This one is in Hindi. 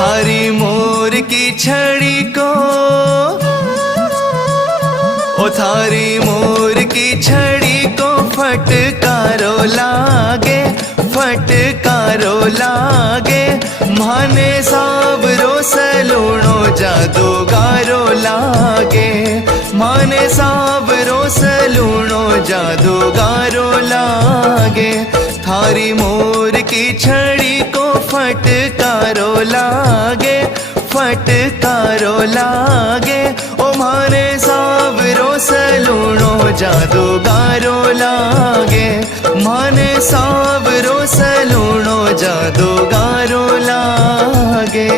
थारी मोर की छड़ी को, ओ थारी मोर की छड़ी को फटकारो लागे, फटकारो लागे। माने सावरो सलूणो जादूगारो लागे, माने सावरो सलूणो जादूगारो लागे। थारी मोर की छड़ी को फटकारो लागे, फटकारो लागे। ओ माने सावरो सलूणो जादूगारो लागे, माने सावरो सलूणो जादूगारो लागे।